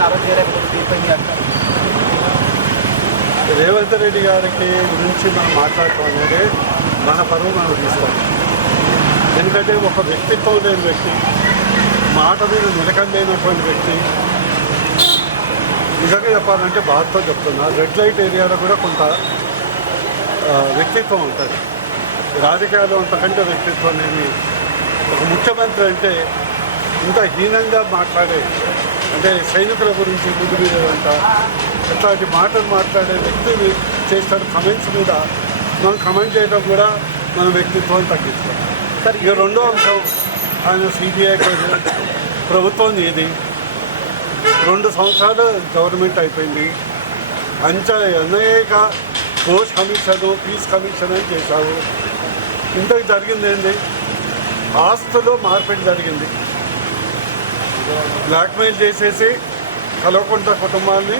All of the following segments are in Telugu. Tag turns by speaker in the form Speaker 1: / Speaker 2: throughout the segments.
Speaker 1: ప్రసారం అరెస్ట్ చేయలేకపోతే
Speaker 2: రేవంత్ రెడ్డి గారికి గురించి మనం మాట్లాడటం అనేది మన పరువు మనం తీసుకోవాలి. ఎందుకంటే ఒక వ్యక్తిత్వం లేని వ్యక్తి మాట మీద నిలకడ లేనటువంటి వ్యక్తి నిజంగా చెప్పాలంటే బాధతో చెప్తున్నా రెడ్ లైట్ ఏరియాలో కూడా కొంత వ్యక్తిత్వం ఉంటుంది. రాజకీయాల్లో అంతకంటే వ్యక్తిత్వం ఏమి ఒక ముఖ్యమంత్రి అంటే ఇంత హీనంగా మాట్లాడే అంటే సైనికుల గురించి ముందు మీద అంట ఇట్లాంటి మాటలు మాట్లాడే వ్యక్తిని చేసిన కమెంట్స్ మీద. మనం కమెంట్ చేయడం కూడా మన వ్యక్తిత్వం తగ్గించుకోవాలి
Speaker 1: సార్.
Speaker 2: ఇక రెండో అంశం ఆయన సిబిఐ ప్రభుత్వం ఏది రెండు సంవత్సరాలు గవర్నమెంట్ అయిపోయింది. అంచ అనేక పోస్ట్ కమిషన్ ఫీజ్ కమిషన్ అని చేశావు ఇంతకు జరిగింది ఏంటి ఆస్తులు మార్పిడి జరిగింది. బ్లాక్మెయిల్ చేసేసి కలవకుంట కుటుంబాన్ని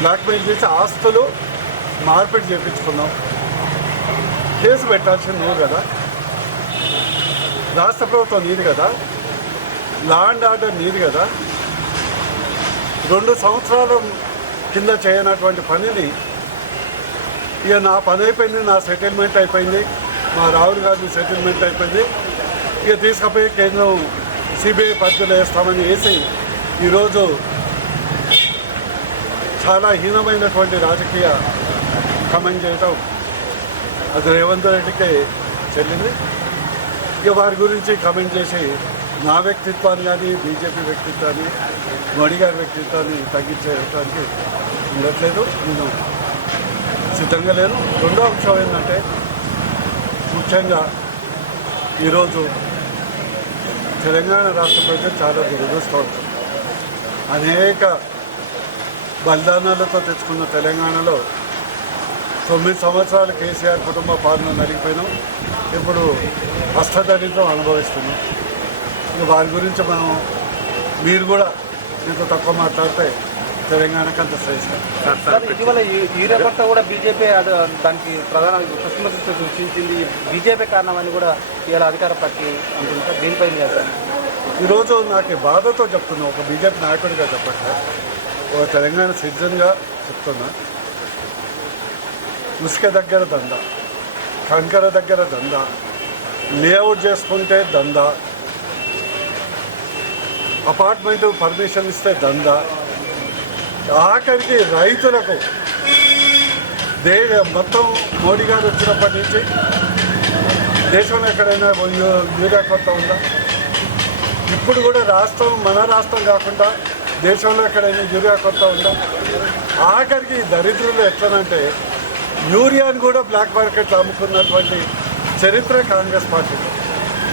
Speaker 2: బ్లాక్మెయిల్ చేసి ఆస్తులు మార్పిడి చేయించుకున్నాం కేసు పెట్టాల్సింది నువ్వు కదా. రాష్ట్ర ప్రభుత్వం నీది కదా. లా అండ్ ఆర్డర్ నీది కదా. రెండు సంవత్సరాల కింద చేయనటువంటి పనిని ఇక నా పని అయిపోయింది నా సెటిల్మెంట్ అయిపోయింది మా రాహుల్ గాంధీ సెటిల్మెంట్ అయిపోయింది. ఇక తీసుకుపోయి కేంద్రం సిబిఐ పరిధిలో వేస్తామని వేసి ఈరోజు చాలా హీనమైనటువంటి రాజకీయ కమెంట్ చేయటం అది రేవంత్ రెడ్డికి చెల్లింది. ఇక వారి గురించి కమెంట్ చేసి నా వ్యక్తిత్వాన్ని కానీ బీజేపీ వ్యక్తిత్వాన్ని మోడీ గారి వ్యక్తిత్వాన్ని తగ్గించేయడానికి ఉండట్లేదు. నేను సిద్ధంగా లేను. రెండో అంశం ఏంటంటే ముఖ్యంగా ఈరోజు తెలంగాణ రాష్ట్ర ప్రజలు చాలా దురదృష్టవంతం అనేక బలిదానాలతో తెచ్చుకున్న తెలంగాణలో తొమ్మిది సంవత్సరాలు కేసీఆర్ కుటుంబ పాలన నలిగిపోయినాం. ఇప్పుడు అష్టదరిద్రం అనుభవిస్తున్నాం. ఇక వారి గురించి మనం మీరు కూడా మీతో తక్కువ మాట్లాడితే తెలంగాణకు అంత శ్రేష్టం
Speaker 1: ఇటీవల ఈ- రేపట్లో కూడా బీజేపీ అది దానికి ప్రధాన కృష్ణ సూచించింది. బీజేపీ కారణమని కూడా ఇవాళ అధికార పార్టీ అంటుంది. సార్ దీనిపై
Speaker 2: ఈరోజు నాకు బాధతో చెప్తున్నా ఒక బీజేపీ నాయకుడిగా చెప్పట్లే. ఒక తెలంగాణ సిటిజన్గా చెప్తున్నా. ఉసుక దగ్గర దంద కంకర దగ్గర దంద లేఅవుట్ చేసుకుంటే దంద అపార్ట్మెంట్ పర్మిషన్ ఇస్తే దంద ఆఖరికి రైతులకు దే మొత్తం మోడీ గారు వచ్చినప్పటి నుంచి దేశంలో ఎక్కడైనా యూరియా కొత్త ఉందా? ఇప్పుడు కూడా రాష్ట్రం మన రాష్ట్రం కాకుండా దేశంలో ఎక్కడైనా యూరియా కొత్త ఉందా? ఆఖరికి దరిద్రులు ఎట్లనంటే యూరియాను కూడా బ్లాక్ మార్కెట్లో అమ్ముకున్నటువంటి చరిత్ర కాంగ్రెస్ పార్టీ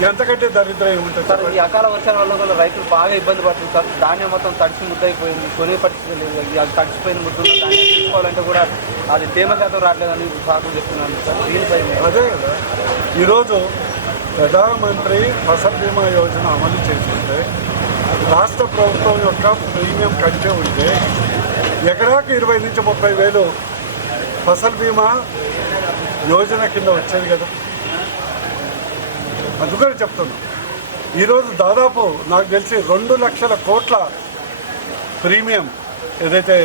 Speaker 2: ఎంతకంటే దరిద్రం ఏముంటుంది
Speaker 1: సార్ ఈ అకాల వర్షాల వల్ల కూడా రైతులు బాగా ఇబ్బంది పడుతుంది సార్ ధాన్యం మొత్తం తడిసి ముద్దయిపోయింది కొనే పరిస్థితి లేదు. అది తడిసిపోయిన ముద్దు ధాన్యం తీసుకోవాలంటే కూడా అది తేమ శాతం రావట్లేదని సాకులు చెప్తున్నాను సార్. దీనిపై
Speaker 2: అదే కదా. ఈరోజు ప్రధానమంత్రి ఫసల్ బీమా యోజన అమలు చేస్తుంటే రాష్ట్ర ప్రభుత్వం యొక్క ప్రీమియం కట్టే ఉంటే ఎకరాకు ఇరవై నుంచి ముప్పై వేలు ఫసల్ బీమా యోజన కింద వచ్చేది కదా. అందుకని చెప్తున్నా. ఈరోజు దాదాపు నాకు తెలిసి రెండు లక్షల కోట్ల ప్రీమియం ఏదైతే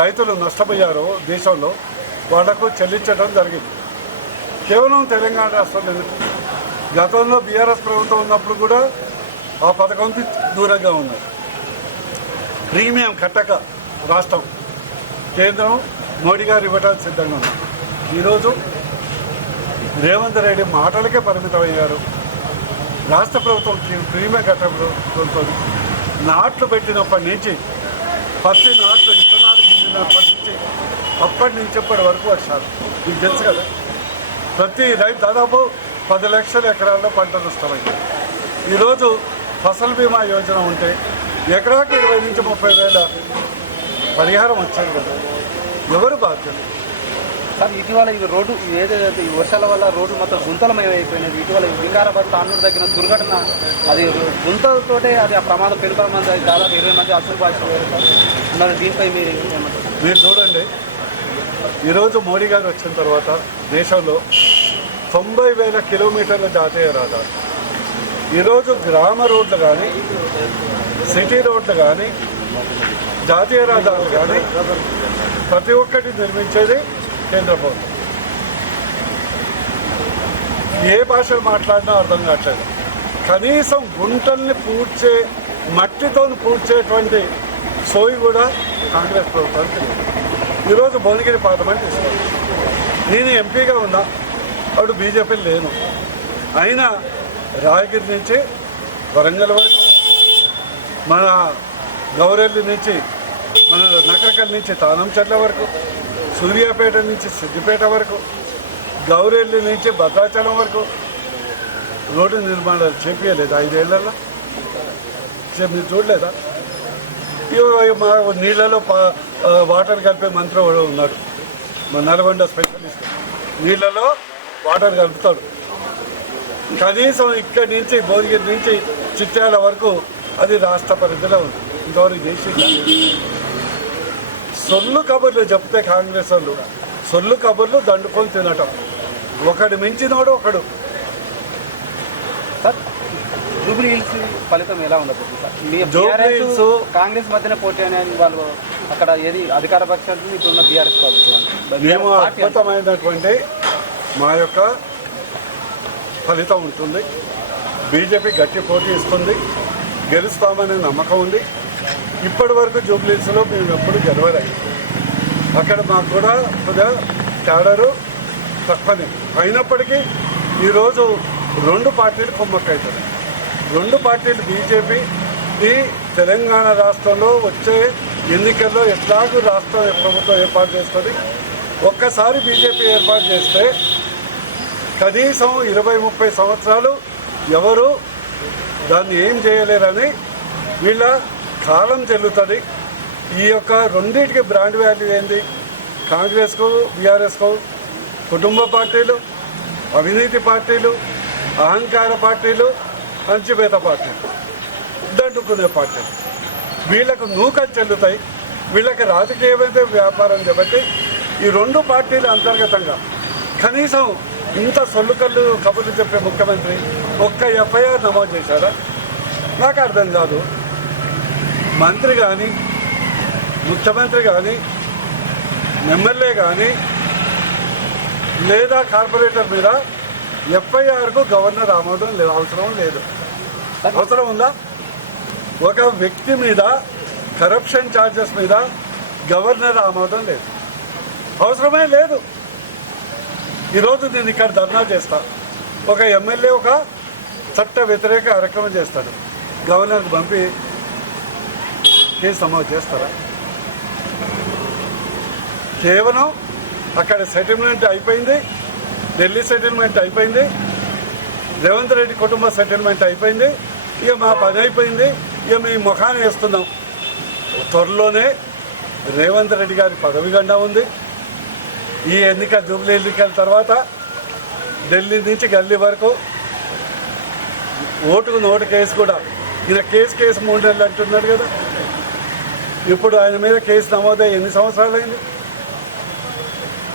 Speaker 2: రైతులు నష్టపోయారో దేశంలో వాళ్ళకు చెల్లించడం జరిగింది. కేవలం తెలంగాణ రాష్ట్రంలో గతంలో బీఆర్ఎస్ ప్రభుత్వం ఉన్నప్పుడు కూడా ఆ పథకంకి దూరంగా ఉన్నారు ప్రీమియం కట్టక రాష్ట్రం కేంద్రం మోడీ గారు ఇవ్వడానికి సిద్ధంగా ఉన్నారు. ఈరోజు రేవంత్ రెడ్డి మాటలకే పరిమితమయ్యారు. రాష్ట్ర ప్రభుత్వం ప్రీ- ప్రీమియం కట్టడంతో నాట్లు పెట్టినప్పటి నుంచి పత్తి నాట్లు విత్తనాలు గిల్లినప్పటి నుంచి అప్పటి నుంచి ఇప్పటి వరకు వర్షాలు. మీకు తెలుసు కదా ప్రతి రైతు దాదాపు పది లక్షల ఎకరాల్లో పంట నష్టమైంది. ఈరోజు ఫసల్ బీమా యోజన ఉంటే ఎకరాకి ఇరవై నుంచి ముప్పై వేల పరిహారం వచ్చారు కదా. ఎవరు బాధ్యత
Speaker 1: సార్ ఇటీవల ఈ రోడ్డు ఏదైతే ఈ వర్షాల వల్ల రోడ్డు మొత్తం గుంతలమయం అయిపోయినది ఇటీవల వికారాబాద్ తానూరు దగ్గర దుర్ఘటన అది గుంతలతోటే అది ఆ ప్రమాదం పెరుగుతాం మంది దాదాపు ఇరవై మంది అసలు బాధిపోయారు దీనిపై మీరు
Speaker 2: మీరు చూడండి. ఈరోజు మోడీ గారు వచ్చిన తర్వాత దేశంలో తొంభై వేల కిలోమీటర్ల జాతీయ రహదారి. ఈరోజు గ్రామ రోడ్లు కానీ సిటీ రోడ్లు కానీ జాతీయ రహదారులు కానీ ప్రతి ఒక్కటి నిర్మించేది కేంద్ర ప్రభుత్వం. ఏ భాషలు మాట్లాడినా అర్థం కావట్లేదు. కనీసం గుంటల్ని పూడ్చే మట్టితో పూడ్చేటువంటి సోయి కూడా కాంగ్రెస్ ప్రభుత్వానికి ఈరోజు భువనగిరి పార్లమెంట్ ఇస్తాను నేను ఎంపీగా ఉన్నా అప్పుడు బీజేపీ లేను. అయినా రాయగిరి నుంచి వరంగల్ వరకు మన గౌరెల్లి నుంచి మన నకరకల్ నుంచి తానంచెట్ల వరకు సూర్యాపేట నుంచి సిద్దిపేట వరకు గౌరెల్లి నుంచి భద్రాచలం వరకు రోడ్డు నిర్మాణాలు చేపించలేదు ఐదేళ్ళలో? మీరు చూడలేదా? మా నీళ్ళలో పా- వాటర్ కలిపే మంత్రి కూడా ఉన్నాడు. మా నల్గొండ స్పెషలిస్ట్. నీళ్ళలో వాటర్ కలుపుతాడు. కనీసం ఇక్కడి నుంచి భువనగిరి నుంచి చిట్యాల వరకు అది రాష్ట్ర పరిధిలో ఉంది. ఇంతవరకు చేసి సొల్లు కబుర్లు చెప్తే కాంగ్రెస్ వాళ్ళు సొల్లు కబుర్లు దండుకొని తినటం. ఒకడు మించినోడు ఒకడు.
Speaker 1: సార్ జూబ్లీ హిల్స్ ఫలితం ఎలా ఉండబోతుంది సార్. మీ కాంగ్రెస్ మధ్యన పోటీ అనేది వాళ్ళు అక్కడ ఏది అధికార పక్షానికి ఇప్పుడున్న బీఆర్ఎస్ ప్రభుత్వం
Speaker 2: మేము. అద్భుతమైనటువంటి మా యొక్క ఫలితం ఉంటుంది. బీజేపీ గట్టి పోటీ ఇస్తుంది. గెలుస్తామనే నమ్మకం ఉంది. ఇప్పటి వరకు జూబ్లీస్లో మేము ఎప్పుడు గెలవలేదు. అక్కడ మాకు కూడా కొద్దిగా తేడారు తక్కువనే. అయినప్పటికీ ఈరోజు రెండు పార్టీలు కుమ్మక్కవుతున్నాయి రెండు పార్టీలు బీజేపీ ఈ తెలంగాణ రాష్ట్రంలో వచ్చే ఎన్నికల్లో ఎట్లాగూ రాష్ట్రం ప్రభుత్వం ఏర్పాటు చేస్తుంది ఒక్కసారి బీజేపీ ఏర్పాటు చేస్తే కనీసం ఇరవై ముప్పై సంవత్సరాలు ఎవరు దాన్ని ఏం చేయలేరని వీళ్ళ కాలం చెల్లుతుంది. ఈ యొక్క రెండింటికి బ్రాండ్ వాల్యూ ఏంది? కాంగ్రెస్కు బీఆర్ఎస్కు కుటుంబ పార్టీలు అవినీతి పార్టీలు అహంకార పార్టీలు అంచిపేత పార్టీలు దండుకునే పార్టీలు. వీళ్ళకు నూకలు చెల్లుతాయి. వీళ్ళకి రాజకీయమైతే వ్యాపారం కాబట్టి ఈ రెండు పార్టీల అంతర్గతంగా కనీసం ఇంత సొల్లుకళ్ళు కబుర్లు చెప్పే ముఖ్యమంత్రి ఒక్క ఎఫ్ఐఆర్ నమోదు చేశారా నాకు అర్థం కాదు. మంత్రి కానీ ముఖ్యమంత్రి కానీ ఎమ్మెల్యే కానీ లేదా కార్పొరేటర్ మీద ఎఫ్ఐఆర్కు గవర్నర్ ఆమోదం లేదు అవసరం లేదు. అవసరం ఉందా? ఒక వ్యక్తి మీద కరప్షన్ ఛార్జెస్ మీద గవర్నర్ ఆమోదం లేదు. అవసరమే లేదు. ఈరోజు నేను ఇక్కడ ధర్నా చేస్తా. ఒక ఎమ్మెల్యే ఒక చట్ట వ్యతిరేక కార్యక్రమం చేస్తాడు. గవర్నర్కి పంపి కేసు నమోదు చేస్తారా? కేవలం అక్కడ సెటిల్మెంట్ అయిపోయింది ఢిల్లీ సెటిల్మెంట్ అయిపోయింది రేవంత్ రెడ్డి కుటుంబ సెటిల్మెంట్ అయిపోయింది ఇక మా పని అయిపోయింది ఇక మేము ముఖాన్ని వేస్తున్నాం. త్వరలోనే రేవంత్ రెడ్డి గారి పదవి గండ ఉంది. ఈ ఎన్నిక జూబ్లీ ఎన్నికల తర్వాత ఢిల్లీ నుంచి గల్లీ వరకు ఓటుకు నోటు కేసు కూడా ఈయన కేసు కేసు మూడు నెలలు అంటున్నాడు కదా. ఇప్పుడు ఆయన మీద కేసు నమోదై ఎన్ని సంవత్సరాలు అయింది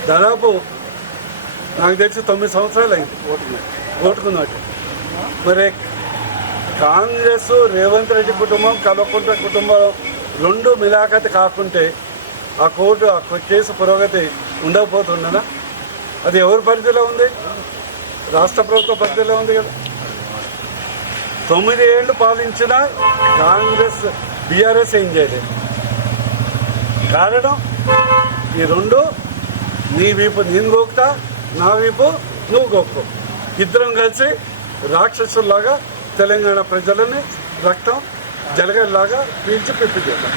Speaker 2: దాదాపు నాకు తెలిసి తొమ్మిది సంవత్సరాలు అయింది ఓటుకు ఓటుకున్నట్టు మరి కాంగ్రెస్ రేవంత్ రెడ్డి కుటుంబం కల్వకుంట్ల కుటుంబం రెండు మిలాఖతి కాకుంటే ఆ కోర్టు ఆ కేసు పురోగతి ఉండకపోతుండనా? అది ఎవరి పరిధిలో ఉంది? రాష్ట్ర ప్రభుత్వ పరిధిలో ఉంది కదా. తొమ్మిది ఏళ్ళు పాలించిన కాంగ్రెస్ బీఆర్ఎస్ ఏం చేయలేదు? కారణం ఈ రెండు నీ వీపు నేను గోకుతా నా వీపు నువ్వు గోక్కో. ఇద్దరం కలిసి రాక్షసుల్లాగా తెలంగాణ ప్రజలని రక్తం జలగల్లాగా పీల్చి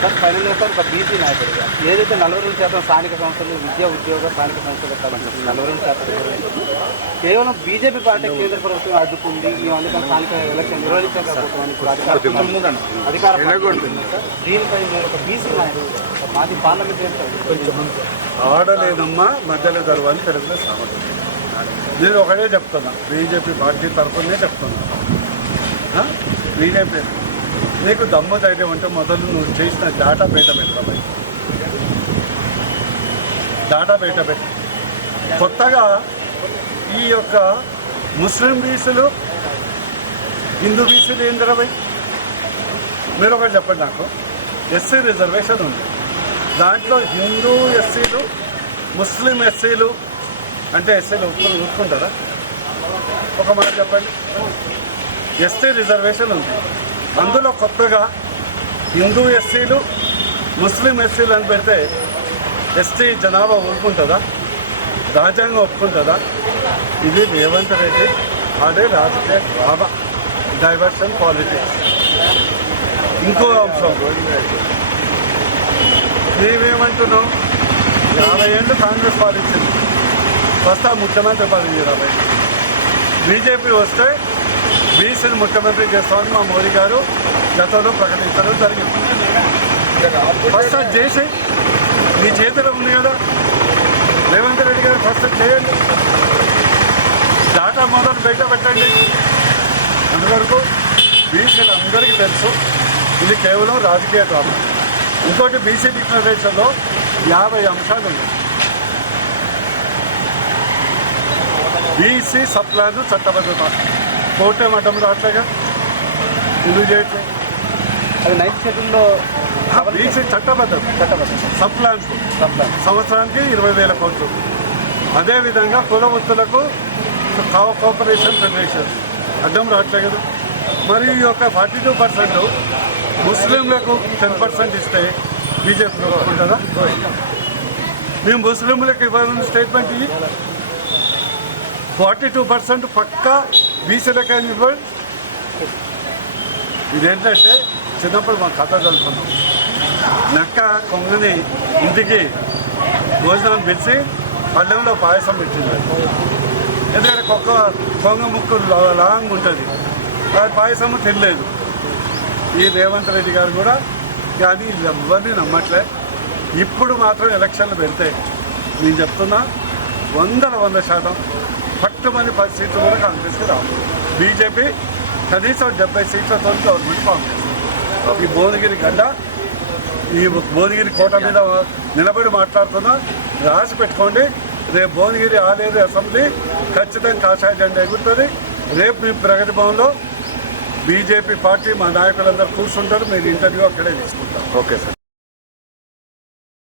Speaker 1: సార్ ఫైనల్గా సార్ ఒక బీసీ నాయకుడిగా ఏదైతే నలభై రెండు శాతం స్థానిక సంస్థలు విద్యా ఉద్యోగ స్థానిక సంస్థలు నలభై రెండు శాతం. కేవలం బీజేపీ పార్టీ కేంద్ర ప్రభుత్వం అడ్డుకుంది ఈ అందుకని స్థానిక ఎలక్షన్ నిర్వహించకపోవడం ఇప్పుడు అధికార. దీనిపై మీరు ఒక బీసీ నాయకుడు మాజీ పార్లమెంట్
Speaker 2: ఆడలేనమ్మా మధ్యలో దర్వాన్ని తెలుగులో సామర్థ్యం నేను ఒకటే చెప్తున్నా బీజేపీ పార్టీ తరఫునే చెప్తున్నా? బీజేపీ నీకు దమ్ము ధైర్యం అంటే మొదలు నువ్వు చేసిన డాటా బయట పెట్టరా డాటా బయట పెట్ట. కొత్తగా ఈ యొక్క ముస్లిం బీసులు హిందూ బీసులు ఏంది ఇరవై మీరు ఒకటి చెప్పండి నాకు. ఎస్సీ రిజర్వేషన్ ఉంది. దాంట్లో హిందూ ఎస్సీలు ముస్లిం ఎస్సీలు అంటే ఎస్సీలు ఒప్పుకుంటారా? ఒక మాట చెప్పండి. ఎస్టీ రిజర్వేషన్ ఉంది. అందులో కొత్తగా హిందూ ఎస్సీలు ముస్లిం ఎస్సీలు అని పెడితే ఎస్టీ జనాభా ఒప్పుకుంటుందా రాజ్యాంగం ఒప్పుకుంటుందా? ఇది రేవంత్ రెడ్డి అదే రాజకీయ డ్రామా డైవర్షన్ పాలిటిక్స్. ఇంకో అంశం. మేమేమంటున్నాం యాభై ఏళ్ళు కాంగ్రెస్ పాలించింది. ఫస్ట్ ఆ ముఖ్యమంత్రి పదవి ఇరవై. బీజేపీ వస్తే బీసీని ముఖ్యమంత్రి చేస్తామని మా మోదీ గారు గతంలో ప్రకటించడం జరిగింది. ఫస్ట్ అది చేసి మీ చేతిలో ఉంది కదా. రేవంత్ రెడ్డి గారు ఫస్ట్ చేయండి. డాటా మొదలు బయట పెట్టండి. అంతవరకు బీసీలు అందరికీ తెలుసు ఇది కేవలం రాజకీయ డ్రామా ఇంకోటి బీసీ డిక్లరేషన్లో యాభై అంశాలు ఉన్నాయి. బీసీ సప్లాన్ చట్టబద్ధత. కోర్టే మఠం రావట్లేగా ఎందుకు చేయట్లేదు
Speaker 1: అది షెడ్యూల్లో
Speaker 2: చట్టబద్ధత
Speaker 1: చట్టబద్ధం.
Speaker 2: సప్లాన్స్
Speaker 1: సప్లాన్
Speaker 2: సంవత్సరానికి ఇరవై వేల కోట్లు. అదేవిధంగా కుల వృత్తులకు కో- కోఆపరేషన్ ఫెడరేషన్ అడ్డం రావట్లే కదా? మరి ఈ యొక్క ఫార్టీ టూ పర్సెంట్ ముస్లింలకు టెన్ పర్సెంట్ ఇస్తే బీజేపీ ఒప్పుకుంటుందా? మేము ముస్లింలకు ఇవ్వాలని స్టేట్మెంట్ ఇవి ఫార్టీ టూ పర్సెంట్ పక్కా బీసీలకైనా ఇవ్వండి ఇదేంటంటే చిన్నప్పుడు మా కథ చదువుకున్నాం. నక్క కొంగని ఇంటికి భోజనం పెంచి పళ్ళెంలో పాయసం పెట్టింది. ఎందుకంటే కుక్క కొంగ ముక్కు లా- లాంగ్ ఉంటుంది. అది పాయసం తినలేదు. ఈ రేవంత్ రెడ్డి గారు కూడా కానీ ఎవరిని నమ్మట్లే. ఇప్పుడు మాత్రం ఎలక్షన్లు పెడితే నేను చెప్తున్నా వందల వంద శాతం పట్టుమని పది సీట్లు కూడా కాంగ్రెస్కి రావు బీజేపీ కనీసం డెబ్బై సీట్లతో గవర్నమెంట్ ఫామ్ చేస్తుంది ఈ భువనగిరి గడ్డ ఈ భువనగిరి కోట మీద నిలబడి మాట్లాడుతున్నా రాసి పెట్టుకోండి. రేపు భువనగిరి ఆలేరు అసెంబ్లీ ఖచ్చితంగా కాషాయ జెండా ఎగురుతుంది. రేపు మీ ప్రగతి భవన్లో బీజేపీ పార్టీ మా నాయకులందరూ కూర్చుంటారు. మీరు ఇంటర్వ్యూ అక్కడే తీసుకుంటారు
Speaker 3: ఓకే సార్.